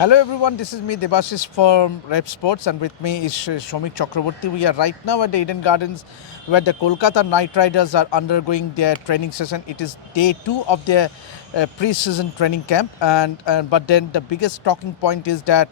Hello everyone, this is me Debasis from Revsportz and with me is Shamik Chakrabarty. We are right now at the Eden Gardens where the Kolkata Knight Riders are undergoing their training session. It is day 2 of their pre-season training camp and but then the biggest talking point is that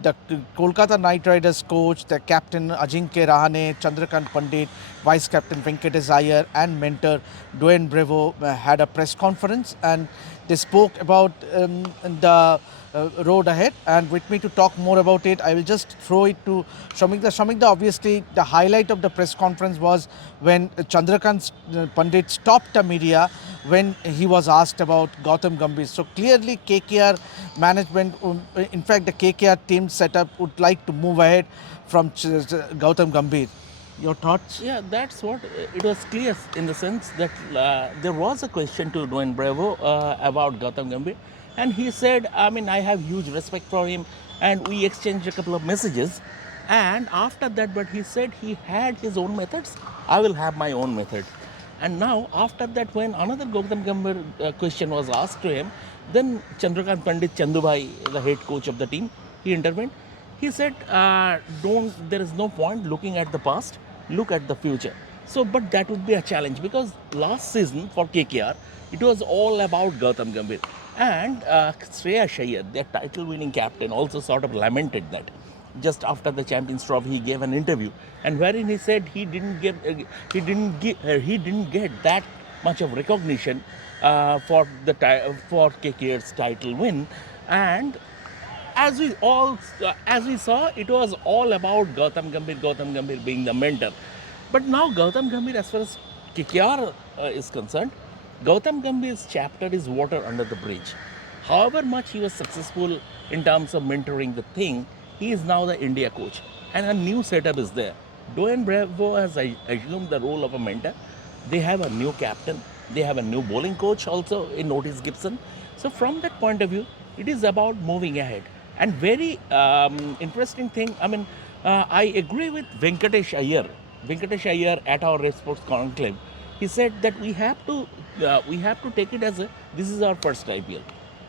the Kolkata Knight Riders coach, the captain Ajinkya Rahane, Chandrakant Pandit, vice captain Venkatesh Iyer and mentor Dwayne Bravo had a press conference and they spoke about the road ahead. And with me to talk more about it, I will just throw it to Shamik. Shamik, obviously, the highlight of the press conference was when Chandrakant Pandit stopped the media when he was asked about Gautam Gambhir. So clearly, KKR management, in fact, the KKR team setup would like to move ahead from Gautam Gambhir. Your thoughts? Yeah, that's what it was clear in the sense that there was a question to Dwayne Bravo about Gautam Gambhir, and he said, I mean, I have huge respect for him, and we exchanged a couple of messages. And after that, but he said he had his own methods, I will have my own method. And now, after that, when another Gautam Gambhir question was asked to him, then Chandrakant Pandit Chandubhai, the head coach of the team, he intervened. He said, "Don't. There is no point looking at the past. Look at the future." So, but that would be a challenge because last season for KKR, it was all about Gautam Gambhir, and Shreyas Iyer, their title-winning captain, also sort of lamented that. Just after the Champions Trophy, he gave an interview, and wherein he said he didn't get that much of recognition for KKR's title win, and as we saw, it was all about Gautam Gambhir being the mentor. But now Gautam Gambhir, as far as KKR is concerned, Gautam Gambhir's chapter is water under the bridge. However much he was successful in terms of mentoring the thing, he is now the India coach, and a new setup is there. Dwayne Bravo has assumed the role of a mentor. They have a new captain. They have a new bowling coach also in Otis Gibson. So from that point of view, it is about moving ahead. And very interesting thing, I mean, I agree with Venkatesh Iyer. Venkatesh Iyer at our Revsportz conclave, he said that we have to take it as this is our first IPL.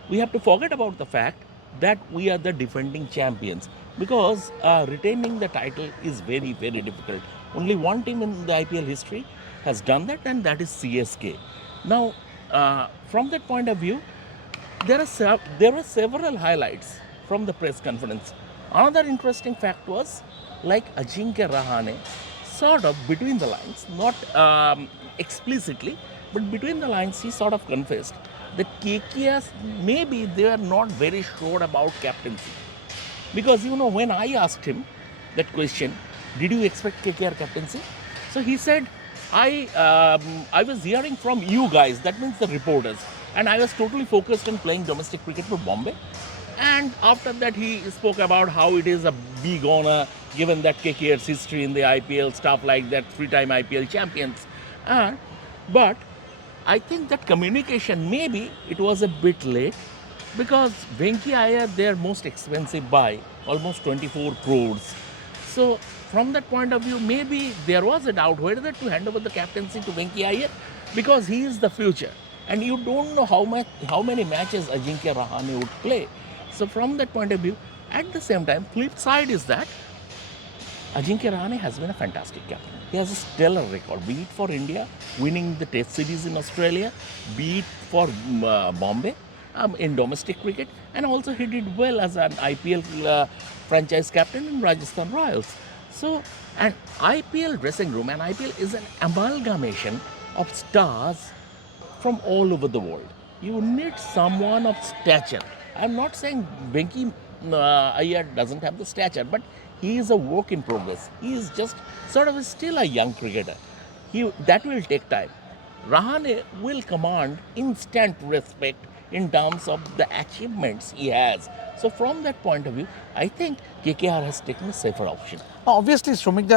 We have to forget about the fact that we are the defending champions because retaining the title is very, very difficult. Only one team in the IPL history has done that, and that is CSK. Now, from that point of view, there were several highlights from the press conference. Another interesting fact was like Ajinkya Rahane, sort of between the lines, not explicitly, but between the lines, he sort of confessed that KKS maybe they are not very sure about captaincy. Because when I asked him that question, did you expect KKR captaincy? So he said, I was hearing from you guys, that means the reporters, and I was totally focused on playing domestic cricket for Bombay. And after that, he spoke about how it is a big honor given that KKR's history in the IPL, stuff like that, 3-time IPL champions. But I think that communication, maybe it was a bit late because Venki Iyer, their most expensive buy, almost 24 crores. So from that point of view, maybe there was a doubt whether to hand over the captaincy to Venki Iyer because he is the future. And you don't know how many matches Ajinkya Rahane would play. So from that point of view, at the same time, flip side is that Ajinkya Rahane has been a fantastic captain. He has a stellar record, be it for India, winning the Test series in Australia, be it for Bombay in domestic cricket, and also he did well as an IPL franchise captain in Rajasthan Royals. So, an IPL dressing room, and IPL is an amalgamation of stars from all over the world. You need someone of stature. I'm not saying Venki Iyer doesn't have the stature, but he is a work in progress. He is just sort of still a young cricketer. That will take time. Rahane will command instant respect in terms of the achievements he has. So from that point of view, I think KKR has taken a safer option. Obviously, Shamik,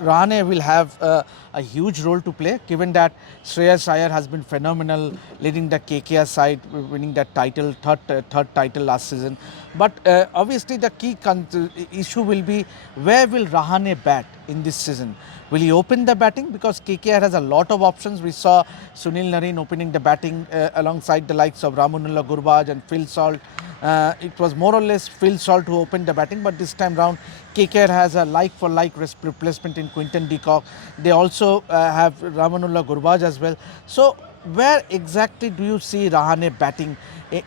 Rahane will have a huge role to play, given that Shreyas Iyer has been phenomenal, leading the KKR side, winning that title, third title last season. But obviously, the key issue will be where will Rahane bat in this season? Will he open the batting? Because KKR has a lot of options. We saw Sunil Narine opening the batting alongside the likes of Ramanullah Gurbaj and Phil Salt. It was more or less Phil Salt who opened the batting, but this time round, KKR has a like-for-like replacement in Quinton de Kock. They also have Ramanullah Gurbaj as well. So, where exactly do you see Rahane batting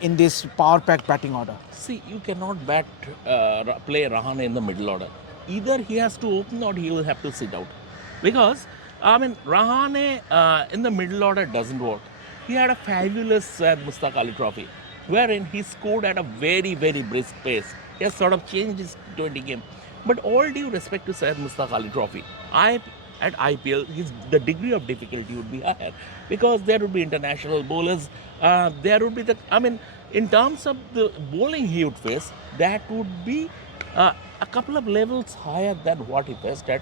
in this power pack batting order? See, you cannot play Rahane in the middle order. Either he has to open or he will have to sit out. Because, I mean, Rahane in the middle order doesn't work. He had a fabulous Mustaq Ali trophy, wherein he scored at a very, very brisk pace. He has sort of changed his T20 game. But all due respect to Syed Mustaq Ali trophy, at IPL, the degree of difficulty would be higher because there would be international bowlers. There would be in terms of the bowling he would face, that would be a couple of levels higher than what he faced at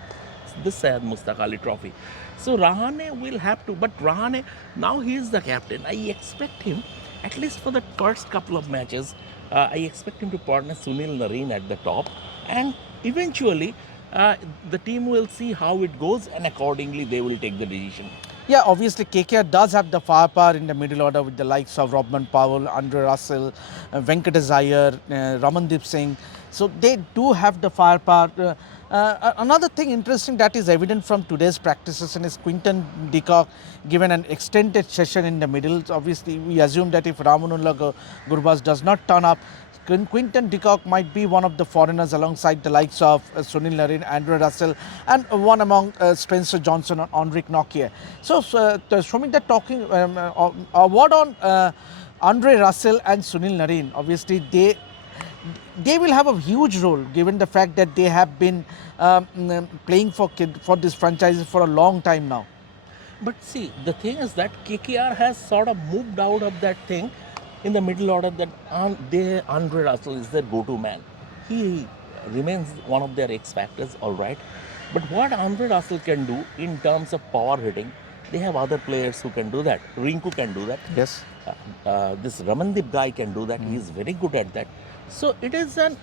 the Syed Mustaq Ali trophy. So Rahane will have to, but Rahane, now he is the captain. I expect him, at least for the first couple of matches, I expect him to partner Sunil Narine at the top, and eventually the team will see how it goes, and accordingly they will take the decision. Yeah, obviously KKR does have the firepower in the middle order with the likes of Robman Powell, Andre Russell, Venkatesh Iyer, Ramandeep Singh. So they do have the firepower. Another thing interesting that is evident from today's practice session is Quinton de Kock given an extended session in the middle. So obviously, we assume that if Ramanullah Gurbaz does not turn up, Quinton de Kock might be one of the foreigners alongside the likes of Sunil Narine, Andre Russell, and one among Spencer Johnson and Enric Nokia. So, Shamik, that talking what on Andre Russell and Sunil Narine? Obviously, they will have a huge role given the fact that they have been playing for this franchise for a long time now. But see, the thing is that KKR has sort of moved out of that thing in the middle order that Andre Russell is their go-to man. He remains one of their X factors, all right. But what Andre Russell can do in terms of power hitting, they have other players who can do that. Rinku can do that. Yes. This Ramandeep guy can do that. He is very good at that. So it is an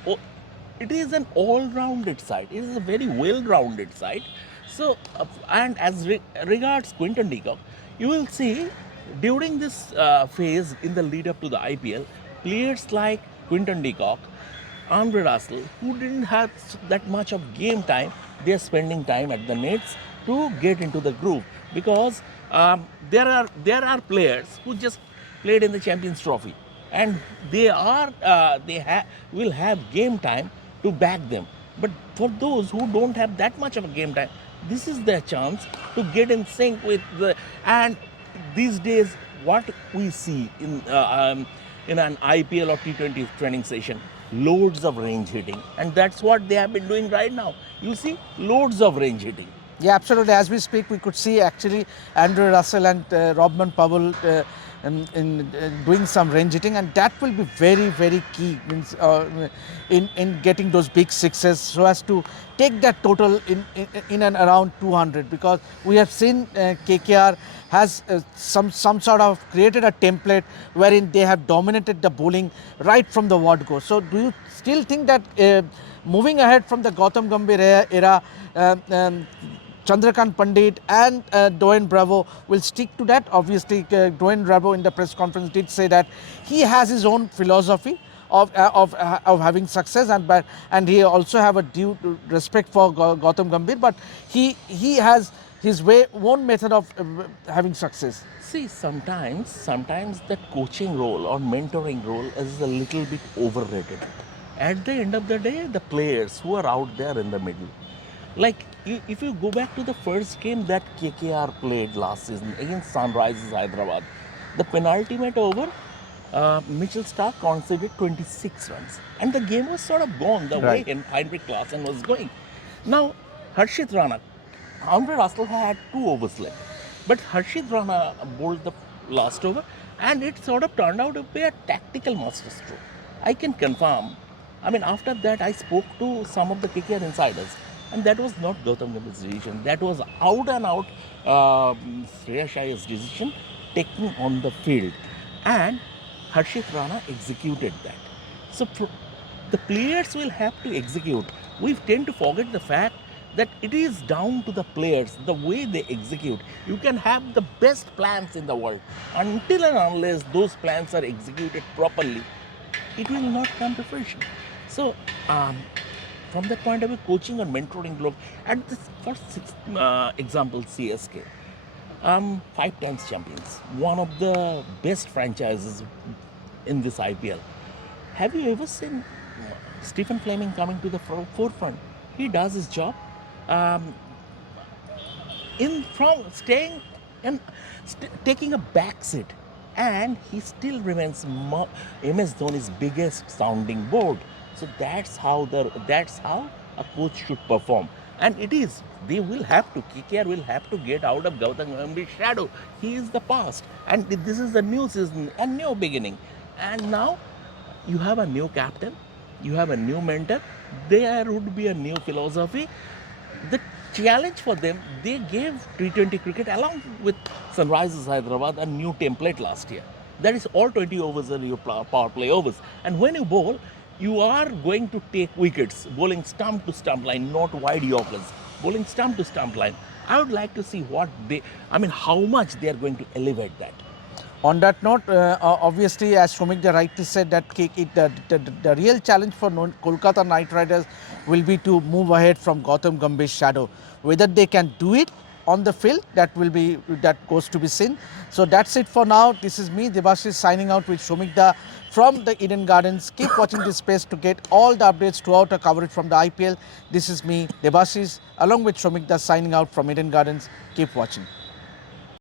all-rounded side. It is a very well-rounded side. So and as regards Quinton de Kock, you will see during this phase in the lead up to the IPL, players like Quinton de Kock, Andre Russell, who didn't have that much of game time, they are spending time at the nets to get into the groove, because there are players who just played in the Champions Trophy, and will have game time to back them. But for those who don't have that much of a game time, this is their chance to get in sync with and these days what we see in an IPL or T20 training session, loads of range hitting, and that's what they have been doing right now. You see, loads of range hitting. Yeah, absolutely. As we speak, we could see actually Andre Russell and Robman Powell in doing some range hitting, and that will be very, very key in getting those big sixes, so as to take that total in and around 200. Because we have seen KKR has some sort of created a template wherein they have dominated the bowling right from the word go. So, do you still think that moving ahead from the Gautam Gambhir era, Chandrakant Pandit and Dwayne Bravo will stick to that? Obviously, Dwayne Bravo in the press conference did say that he has his own philosophy of having success, and he also have a due respect for Gautam Gambhir, but he has his own method of having success. See, sometimes the coaching role or mentoring role is a little bit overrated. At the end of the day, the players who are out there in the middle, like if you go back to the first game that KKR played last season against Sunrisers Hyderabad, the penultimate over, Mitchell Stark conceded 26 runs, and the game was sort of gone the way Heinrich Klaasen was going. Now, Harshit Rana, Andre Russell had 2 overs left, but Harshit Rana bowled the last over, and it sort of turned out to be a tactical masterstroke. I can confirm. I mean, after that, I spoke to some of the KKR insiders, and that was not Gautam Gambhir's decision. That was out and out Shreyas Iyer's decision taken on the field, and Harshit Rana executed that. So the players will have to execute. We tend to forget the fact that it is down to the players, the way they execute. You can have the best plans in the world. Until and unless those plans are executed properly, it will not come to fruition. So, from that point of view, coaching or mentoring group, at this first example, CSK, 5 times champions, one of the best franchises in this IPL. Have you ever seen Stephen Fleming coming to the forefront? He does his job. Um, in from staying and taking a back seat, and he still remains MS Dhoni's biggest sounding board. So that's how a coach should perform, and it is. They will have to. KKR will have to get out of Gautam Gambhir's shadow. He is the past, and this is the new season, a new beginning, and now you have a new captain, you have a new mentor, there would be a new philosophy. The challenge for them, they gave T20 cricket along with Sunrisers Hyderabad a new template last year. That is all 20 overs are your power play overs. And when you bowl, you are going to take wickets, bowling stump to stump line, not wide Yorkers, bowling stump to stump line. I would like to see how much they are going to elevate that. On that note, obviously, as Shamik rightly said, that the real challenge for Kolkata Knight Riders will be to move ahead from Gautam Gambhir's shadow. Whether they can do it on the field, that goes to be seen. So that's it for now. This is me, Debasis, signing out with Shamik from the Eden Gardens. Keep watching this space to get all the updates throughout our coverage from the IPL. This is me, Debasis, along with Shamik signing out from Eden Gardens. Keep watching.